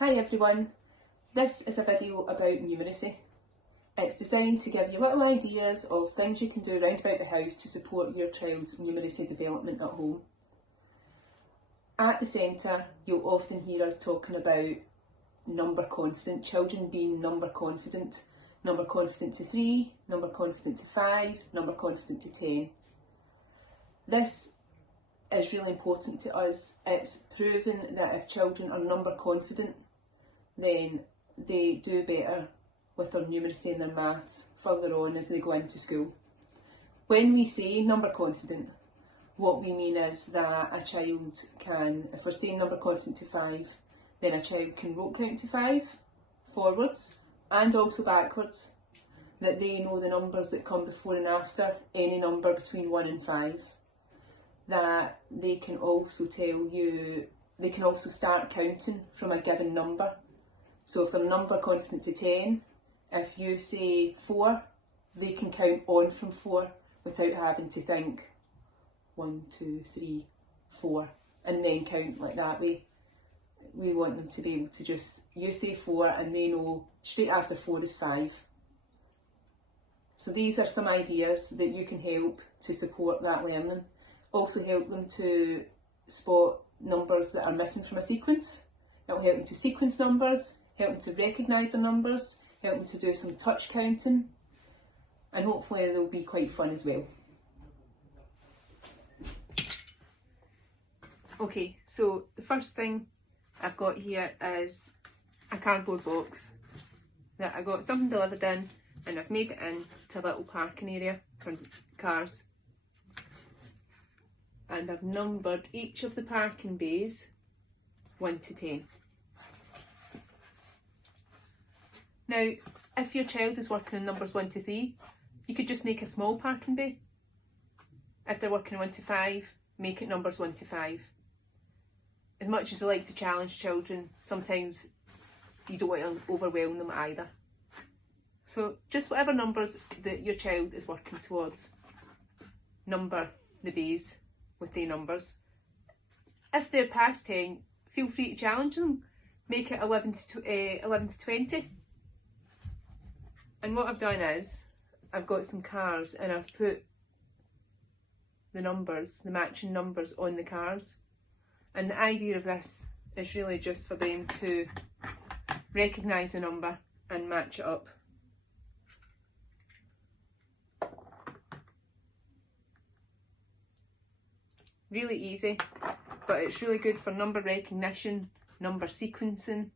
Hi everyone, this is a video about numeracy. It's designed to give you little ideas of things you can do around about the house to support your child's numeracy development at home. At the centre, you'll often hear us talking about number confident, children being number confident to 3, number confident to 5, number confident to 10. This is really important to us. It's proven that if children are number confident, then they do better with their numeracy and their maths further on as they go into school. When we say number confident, what we mean is that a child can, if we're saying number confident to 5, then a child can rote count to 5 forwards and also backwards, that they know the numbers that come before and after any number between 1 and 5, that they can also tell you, they can also start counting from a given number. So if they're number confident to 10, if you say 4, they can count on from 4 without having to think 1, 2, 3, 4 and then count like that way. We want them to be able to just, you say 4 and they know straight after 4 is 5. So these are some ideas that you can help to support that learning. Also help them to spot numbers that are missing from a sequence. It will help them to sequence numbers, help them to recognise the numbers, help them to do some touch counting, and hopefully they'll be quite fun as well. Okay, so the first thing I've got here is a cardboard box that I got something delivered in, and I've made it into a little parking area for cars. And I've numbered each of the parking bays 1 to 10. Now, if your child is working in numbers 1 to 3, you could just make a small parking bay. If they're working 1 to 5, make it numbers 1 to 5. As much as we like to challenge children, sometimes you don't want to overwhelm them either. So just whatever numbers that your child is working towards, number the bays with their numbers. If they're past 10, feel free to challenge them. Make it 11 to 20. And what I've done is, I've got some cars and I've put the numbers, the matching numbers on the cars. And the idea of this is really just for them to recognise the number and match it up. Really easy, but it's really good for number recognition, number sequencing,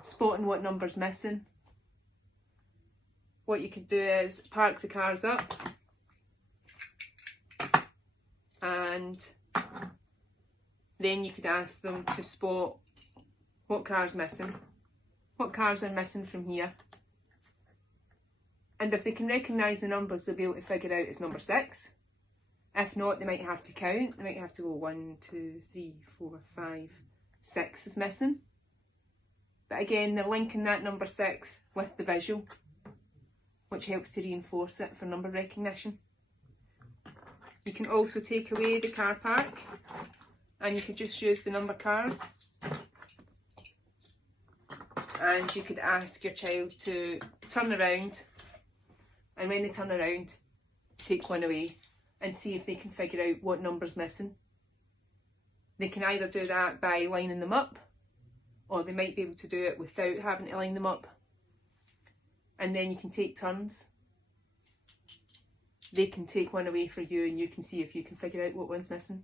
spotting what number's missing. What you could do is park the cars up and then you could ask them to spot what car's missing, what cars are missing from here. And if they can recognise the numbers, they'll be able to figure out it's number 6. If not, they might have to count. They might have to go 1, 2, 3, 4, 5, 6 is missing. But again, they're linking that number 6 with the visual, which helps to reinforce it for number recognition. You can also take away the car park and you could just use the number cars. And you could ask your child to turn around, and when they turn around, take one away and see if they can figure out what number's missing. They can either do that by lining them up, or they might be able to do it without having to line them up. And then you can take turns. They can take one away for you and you can see if you can figure out what one's missing.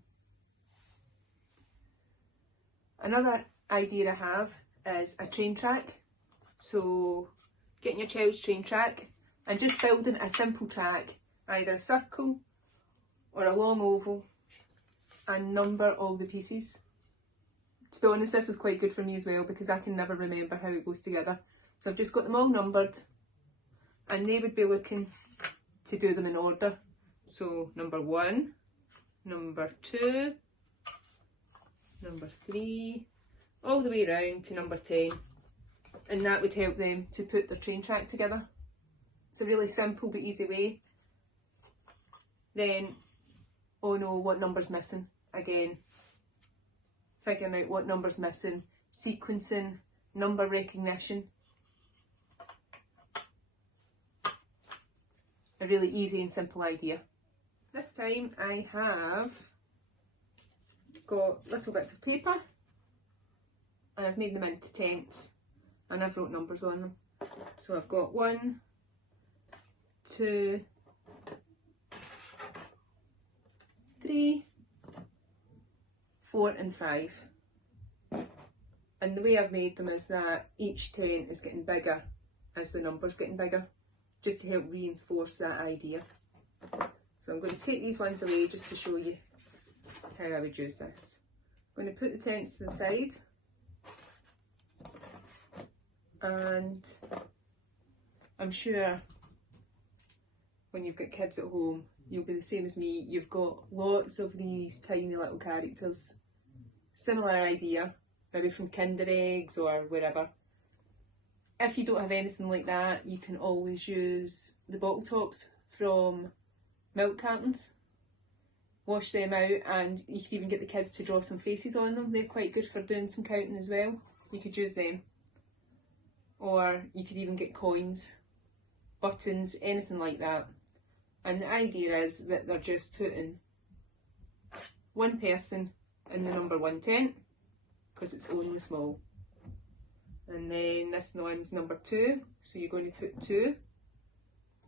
Another idea I have is a train track. So getting your child's train track and just building a simple track, either a circle or a long oval, and number all the pieces. To be honest, this is quite good for me as well because I can never remember how it goes together. So I've just got them all numbered and they would be looking to do them in order. So number 1, number 2, number 3, all the way around to number 10. And that would help them to put their train track together. It's a really simple but easy way. Then, oh no, what number's missing? Again, figuring out what number's missing, sequencing number recognition. A really easy and simple idea. This time I have got little bits of paper and I've made them into tenths and I've wrote numbers on them. So I've got 1, 2, 3, 4 and 5. And the way I've made them is that each tenth is getting bigger as the number's getting bigger, just to help reinforce that idea. So I'm going to take these ones away just to show you how I would use this. I'm going to put the tenths to the side, and I'm sure when you've got kids at home you'll be the same as me. You've got lots of these tiny little characters. Similar idea, maybe from Kinder Eggs or wherever. If you don't have anything like that, you can always use the bottle tops from milk cartons. Wash them out, and you can even get the kids to draw some faces on them. They're quite good for doing some counting as well. You could use them. Or you could even get coins, buttons, anything like that. And the idea is that they're just putting one person in the number 1/10, because it's only small. And then this one's number 2, so you're going to put 2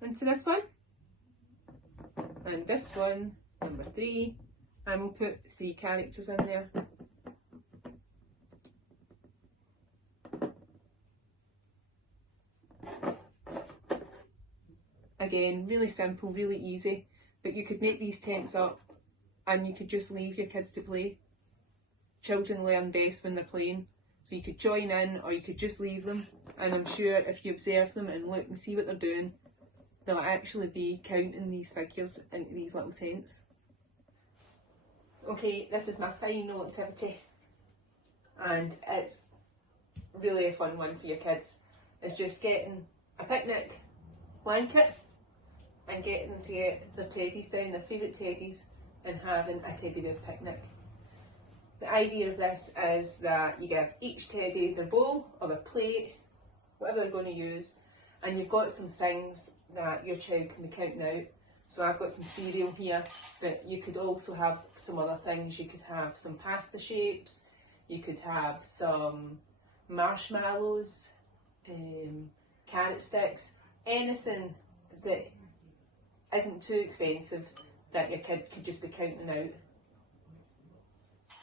into this one. And this one, number 3, and we'll put 3 characters in there. Again, really simple, really easy, but you could make these tenths up and you could just leave your kids to play. Children learn best when they're playing, so you could join in or you could just leave them, and I'm sure if you observe them and look and see what they're doing, they'll actually be counting these figures into these little tenths. Okay, this is my final activity, and it's really a fun one for your kids. It's just getting a picnic blanket and getting them to get their teddies down, their favourite teddies, and having a teddy bear's picnic. The idea of this is that you give each teddy their bowl or their plate, whatever they're going to use, and you've got some things that your child can be counting out. So I've got some cereal here, but you could also have some other things. You could have some pasta shapes, you could have some marshmallows, carrot sticks, anything that isn't too expensive that your kid could just be counting out.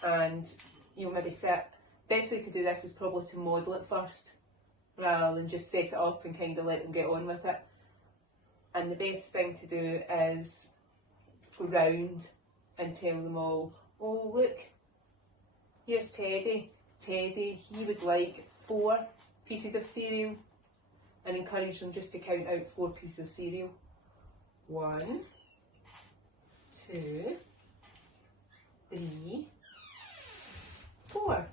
And you'll maybe set, best way to do this is probably to model it first rather than just set it up and kind of let them get on with it. And the best thing to do is go round and tell them all, oh look, here's Teddy. Teddy, he would like 4 pieces of cereal, and encourage them just to count out 4 pieces of cereal. 1, 2, 3, 4.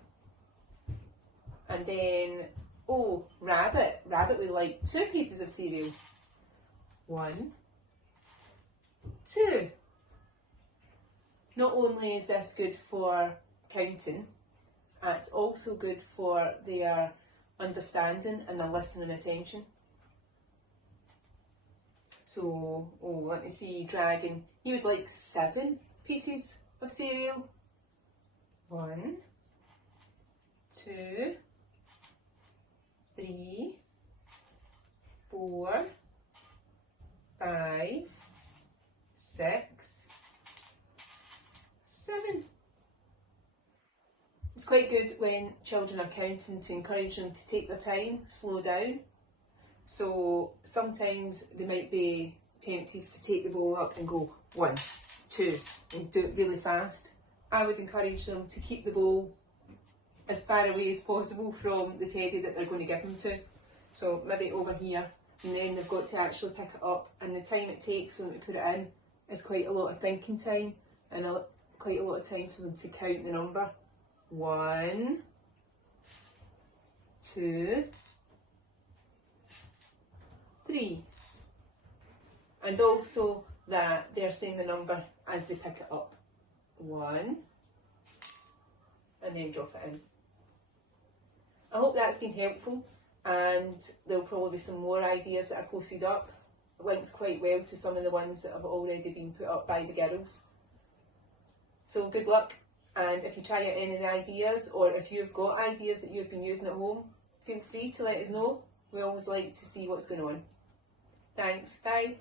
And then, oh, Rabbit would like 2 pieces of cereal. 1, 2. Not only is this good for counting, it's also good for their understanding and their listening attention. So, oh, let me see, Dragon, he would like 7 pieces of cereal. 1, 2, 3, 4, 5, 6, 7. It's quite good when children are counting to encourage them to take their time, slow down. So sometimes they might be tempted to take the bowl up and go 1, 2 and do it really fast. I would encourage them to keep the bowl as far away as possible from the teddy that they're going to give them to. So maybe over here, and then they've got to actually pick it up, and the time it takes when we put it in is quite a lot of thinking time and quite a lot of time for them to count the number. 1, 2, 3. And also that they're saying the number as they pick it up. 1, and then drop it in. I hope that's been helpful, and there'll probably be some more ideas that I posted up. It links quite well to some of the ones that have already been put up by the girls. So good luck, and if you try out any of the ideas, or if you've got ideas that you've been using at home, feel free to let us know. We always like to see what's going on. Thanks, bye.